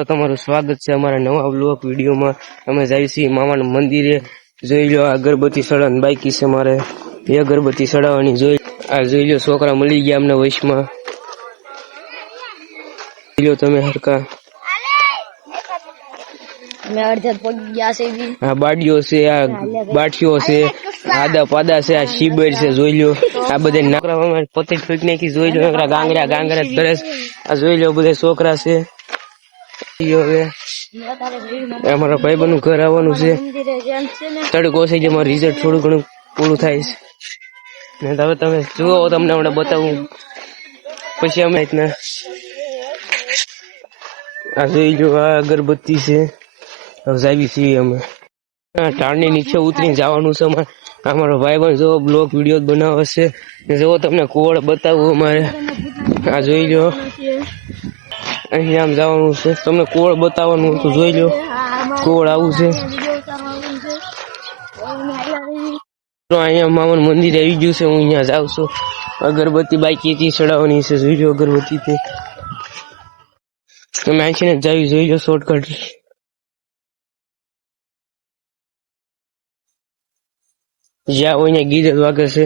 તો તમારું સ્વાગત છે અમારા નવા બ્લોગ વિડીયોમાં। અમે જઈએ છીએ મામાના મંદિરે। જોઈ લો અગરબત્તી સળાવવાની બાકી છે મારે, એ અગરબત્તી સળાવવાની જોઈ લો છોકરા મળી ગયા અમને વૈશમાં। જોઈ લો તમે હરકા આ બાડીઓ છે, આ બાઠીઓ છે, આદા પાદા છે, આ શીબર છે। જોઈ લો આ બધા નાકરા પોતે ફેંક નાખી। જોઈ લો ગાંગરા કરે। આ જોઈ લો બધા છોકરા છે। હવે અમારા ભાઈબંધ નું ઘર આવવાનું છે। તડકો છે જે મારું રિઝલ્ટ થોડું ઘણું પૂરું થાય છે ને હવે તમે જુઓ, તમને હમણાં બતાવું પછી અમે આ જોઈ લો આ અગરબત્તી છે। જાવી છીએ અમે ટાળની નીચે ઉતરીને જવાનું છે અમારો ભાઈબંધ જો બ્લોગ વિડીયો બનાવે છે। જો તમને કોળ બતાવું અમારે આ જોઈ લો અહીંયા આમ જવાનું છે, તમને કોળ બતાવવાનું તો જોઈ લો કોળ આવું છે। અહીંયા મામાનું મંદિર આવી ગયું છે, હું અહીંયા જાઉં છું। અગરબત્તી બાકી હતી ચડાવવાની છે, જોઈ લો અગરબત્તી તે તમે આખીને જાવી જોઈ લો શોર્ટકટ। જ્યાં હોય ને ગીત વાગે છે।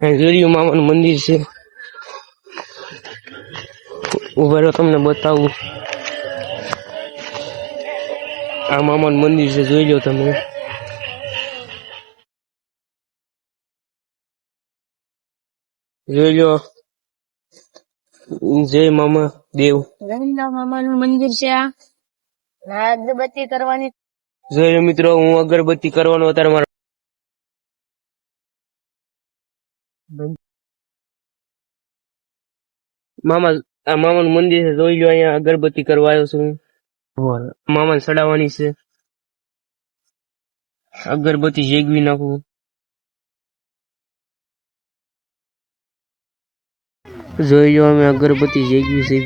જોયું મામાનું મંદિર છે, ઉભા રહો તમને બતાવું। આ મામાનું મંદિર છે, જોઈ લો તમે। જોઈ લો જય મામા દેવ મામાનું મંદિર છે। આ અગરબત્તી કરવાની જોઈ લો મિત્રો, હું અગરબત્તી કરવાનો અત્યારે મારો આ મામાનું મંદિર છે, જોઈ લો અહીંયા અગરબત્તી કરવા આવ્યો છું। મામાને ચડાવવાની છે અગરબત્તી, જેગવી નાખું। જોઈ લો અમે અગરબત્તી જેગવી છે,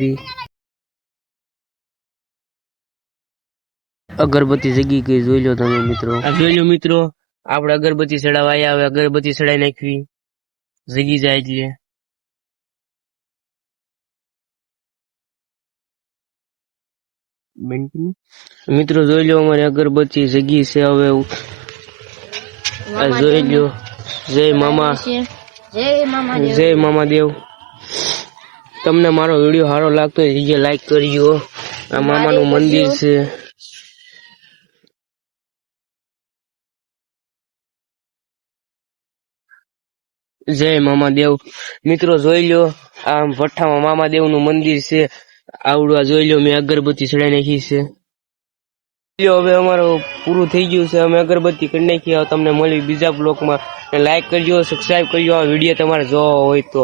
અગરબત્તી જગી ગઈ। જોઈ લો તમે મિત્રો, જોઈ લો મિત્રો આપણે અગરબત્તી ચડાવવા આવ્યા। હવે અગરબત્તી ચડાવી નાખવી, જગી જાય એટલે મિત્રો જોઈ લો અમારી અગરબત્તી જગી છે। હવે જોઈ લો જય મામા, જય મામા દેવ। તમને મારો વિડીયો સારો લાગતો હોય લાઈક કરજો। આ મામાનું મંદિર છે, જય મામા દેવ। મિત્રો જોઈ લો આ ભઠ્ઠામાં મામા દેવ નું મંદિર છે આવડું। જોઈ લો મેં અગરબત્તી ચડાવી નાખી છે। હવે અમારું પૂરું થઈ ગયું છે, અમે અગરબત્તી કરી નાખી। તમને મળી બીજા બ્લોકમાં, લાઈક કરજો, સબસ્ક્રાઈબ કરજો। આ વિડીયો તમારે જોવો હોય તો।